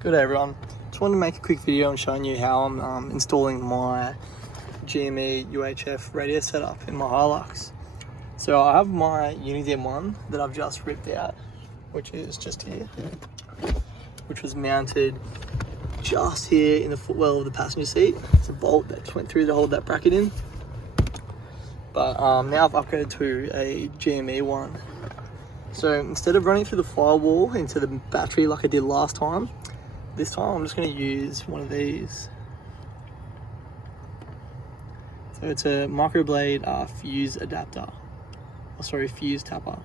Good day everyone. Just wanted to make a quick video on showing you how I'm installing my GME UHF radio setup in my Hilux. So I have my Uniden one that I've just ripped out, which is just here, which was mounted just here in the footwell of the passenger seat. It's a bolt that just went through to hold that bracket in. But now I've upgraded to a GME one. So instead of running through the firewall into the battery like I did last time, this time I'm just going to use one of these. So it's a microblade fuse adapter. Fuse tapper.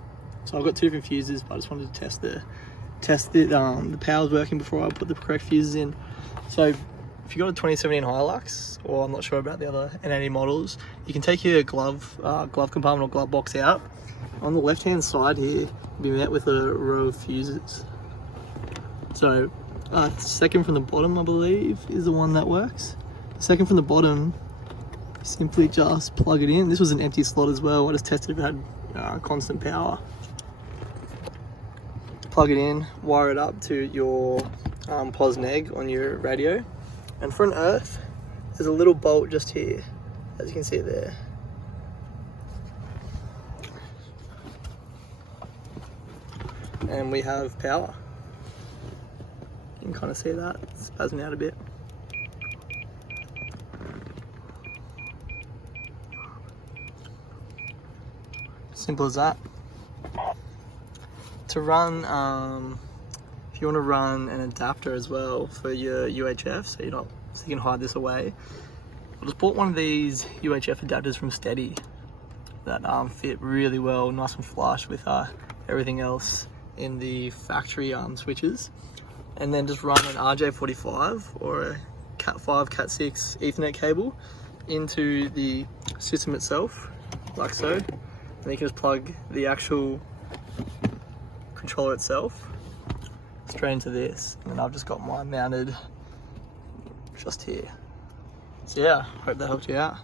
So I've got two different fuses, but I just wanted to test the power's working before I put the correct fuses in. So if you've got a 2017 Hilux, or I'm not sure about the other N80 models, you can take your glove compartment or glove box out. On the left hand side here, you'll be met with a row of fuses. So second from the bottom, I believe, is the one that works. The second from the bottom, simply just plug it in. This was an empty slot as well. I just tested if it had constant power. Plug it in, wire it up to your pos neg on your radio. And for an earth, there's a little bolt just here, as you can see there. And we have power. You can kind of see that, it's spazzing out a bit. Simple as that. To run, if you want to run an adapter as well for your UHF, so you can hide this away, I just bought one of these UHF adapters from Steady that fit really well, nice and flush with everything else in the factory switches. And then just run an RJ45 or a Cat5, Cat6 Ethernet cable into the system itself, like so. And then you can just plug the actual controller itself straight into this. And then I've just got mine mounted just here. So yeah, hope that helped you out.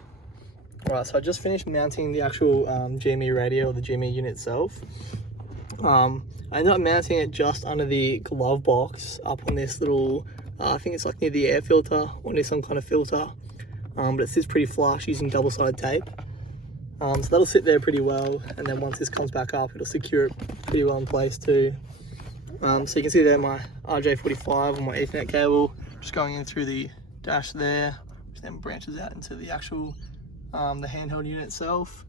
Alright, so I just finished mounting the actual GME radio, or the GME unit itself. I ended up mounting it just under the glove box up on this little, I think it's like near the air filter or near some kind of filter, but it sits pretty flush using double-sided tape. So that'll sit there pretty well, and then once this comes back up, it'll secure it pretty well in place too. So you can see there my RJ45 on my Ethernet cable, just going in through the dash there, which then branches out into the actual, the handheld unit itself.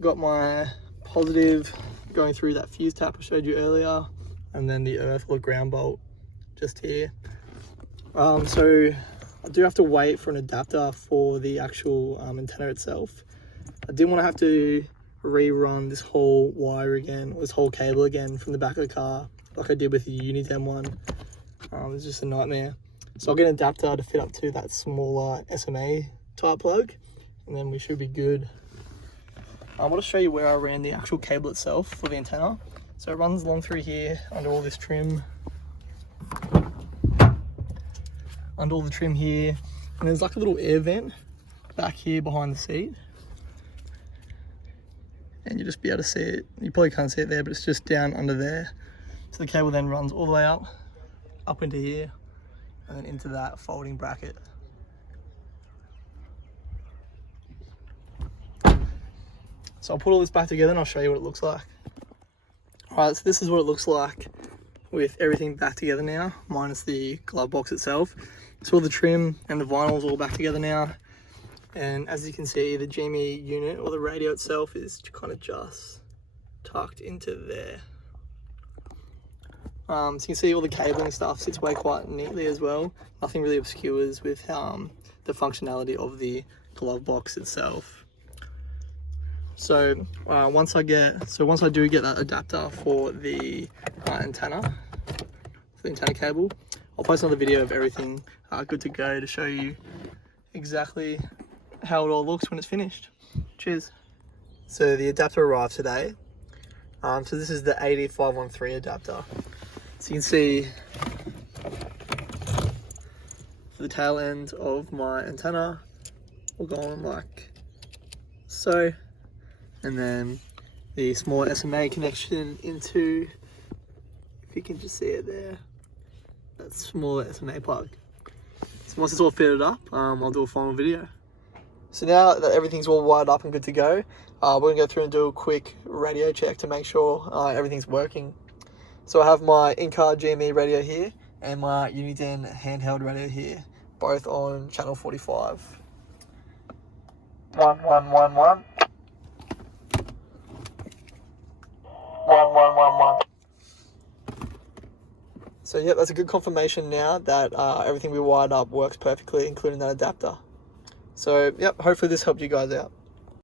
Got my positive going through that fuse tap I showed you earlier, and then the earth or ground bolt just here. So I do have to wait for an adapter for the actual antenna itself. I didn't want to have to rerun this whole wire again, or this whole cable again from the back of the car like I did with the Uniden one. It was just a nightmare. So I'll get an adapter to fit up to that smaller SMA type plug, and then we should be good. I want to show you where I ran the actual cable itself for the antenna. So it runs along through here under all this trim. Under all the trim here. And there's like a little air vent back here behind the seat. And you'll just be able to see it. You probably can't see it there, but it's just down under there. So the cable then runs all the way up into here, and then into that folding bracket. So I'll put all this back together and I'll show you what it looks like. Alright, so this is what it looks like with everything back together now, minus the glove box itself. So all the trim and the vinyl is all back together now. And as you can see, the GME unit, or the radio itself, is kind of just tucked into there. So you can see all the cabling and stuff sits away quite neatly as well. Nothing really obscures with the functionality of the glove box itself. So once I do get that adapter for the antenna cable, I'll post another video of everything good to go to show you exactly how it all looks when it's finished. Cheers. So the adapter arrived today. So this is the N80 adapter. So you can see for the tail end of my antenna, will go on like so. And then the small SMA connection into, if you can just see it there, that smaller SMA plug. So once it's all fitted up, I'll do a final video. So now that everything's all wired up and good to go, we're going to go through and do a quick radio check to make sure everything's working. So I have my in-car GME radio here and my Uniden handheld radio here, both on channel 45. 1111. 1111. So yep, that's a good confirmation now that everything we wired up works perfectly, including that adapter. So yep, hopefully this helped you guys out.